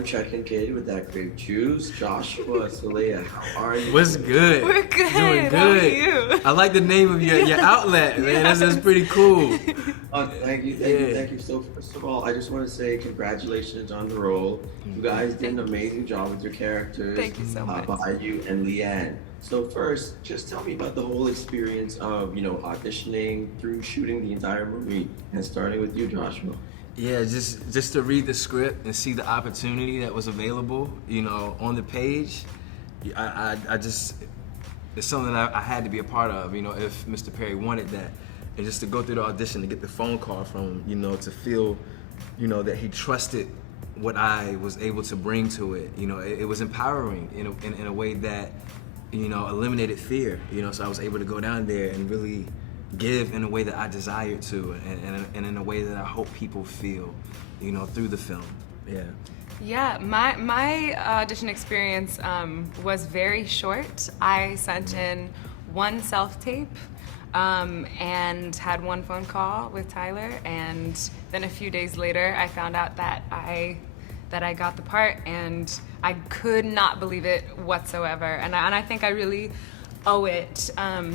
I'm Chet Kincaid with that grape juice. Joshua Solea, how are you? What's good? We're good. Doing good. How are you? I like the name of your outlet, man. That's pretty cool. Thank you. So first of all, I just want to say congratulations on the role. You guys did an amazing job with your characters. Thank you so much. Bayou and Leanne. So first, just tell me about the whole experience of, auditioning through shooting the entire movie, and starting with you, Joshua. Yeah, just to read the script and see the opportunity that was available, on the page. I just, it's something that I had to be a part of, if Mr. Perry wanted that. And just to go through the audition, to get the phone call from him, to feel, that he trusted what I was able to bring to it. It was empowering in a way that, eliminated fear. So I was able to go down there and really give in a way that I desired to, and in a way that I hope people feel, through the film. Yeah. Yeah, my audition experience was very short. I sent in one self-tape and had one phone call with Tyler, and then a few days later I found out that I got the part, and I could not believe it whatsoever. And I think I really owe it,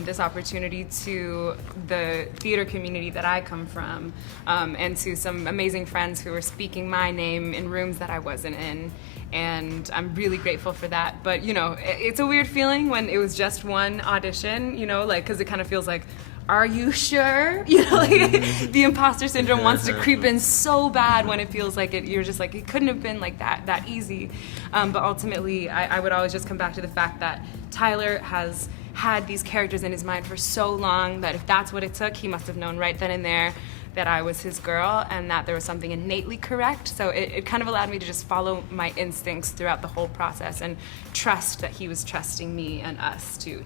this opportunity, to the theater community that I come from, and to some amazing friends who were speaking my name in rooms that I wasn't in. And I'm really grateful for that. But, it's a weird feeling when it was just one audition, because it kind of feels like, are you sure? The imposter syndrome wants to creep in so bad when it feels like you're just like, it couldn't have been like that easy. But ultimately, I would always just come back to the fact that Tyler has had these characters in his mind for so long that if that's what it took, he must have known right then and there that I was his girl and that there was something innately correct. So it kind of allowed me to just follow my instincts throughout the whole process and trust that he was trusting me and us to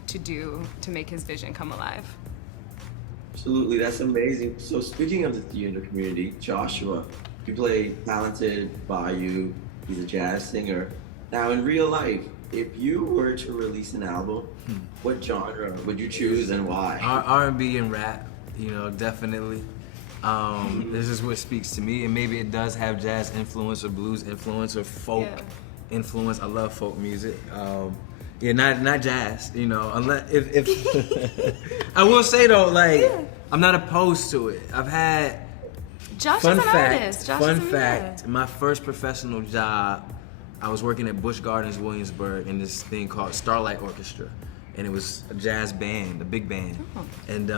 make his vision come alive. Absolutely, that's amazing. So speaking of the theater community, Joshua, you play talented Bayou. He's a jazz singer. Now, in real life, if you were to release an album, what genre would you choose and why? R&B and rap, definitely. This is what speaks to me, and maybe it does have jazz influence or blues influence or folk influence. I love folk music. Not jazz, unless if I will say though, I'm not opposed to it. I've had Josh fun is an fact, artist. Josh fun is a fact, my first professional job, I was working at Busch Gardens, Williamsburg, in this thing called Starlight Orchestra. And it was a jazz band, a big band. Oh. And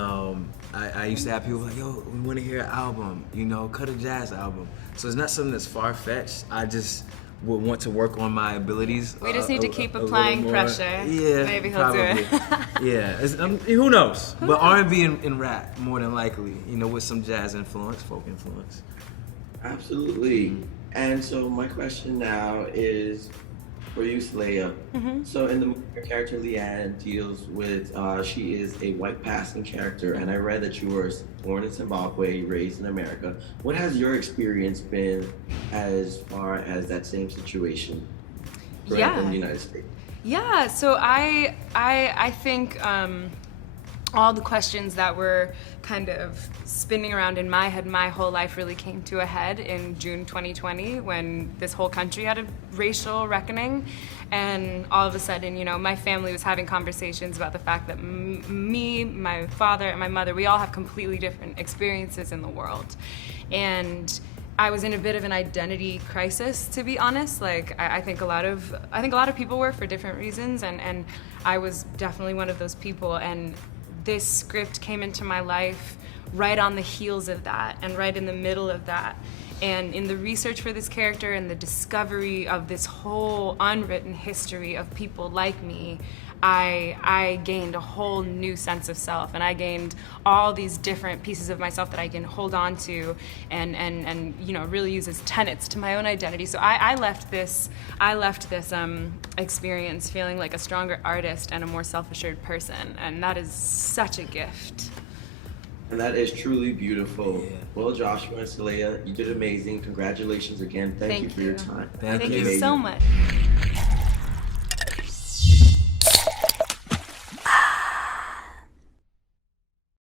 I used to have people like, yo, we want to hear an album, cut a jazz album. So it's not something that's far-fetched. I just would want to work on my abilities. We just need to keep applying pressure. Yeah, maybe he'll probably. do it. Yeah, who knows? But R&B and rap, more than likely, with some jazz influence, folk influence. Absolutely. And so my question now is for you, Solea. So in the movie, your character Leanne deals with, she is a white passing character, and I read that you were born in Zimbabwe, raised in America. What has your experience been as far as that same situation in the United States? Yeah, so I think all the questions that were kind of spinning around in my head my whole life really came to a head in June 2020 when this whole country had a racial reckoning, and all of a sudden, my family was having conversations about the fact that me, my father, and my mother, we all have completely different experiences in the world. And I was in a bit of an identity crisis, to be honest. I think a lot of people were, for different reasons, and I was definitely one of those people. And this script came into my life right on the heels of that, and right in the middle of that. And in the research for this character and the discovery of this whole unwritten history of people like me, I gained a whole new sense of self, and I gained all these different pieces of myself that I can hold on to and really use as tenets to my own identity. So I left this experience feeling like a stronger artist and a more self-assured person, and that is such a gift. And that is truly beautiful. Yeah. Well, Joshua and Solea, you did amazing. Congratulations again. Thank you for your time. Thank you so much.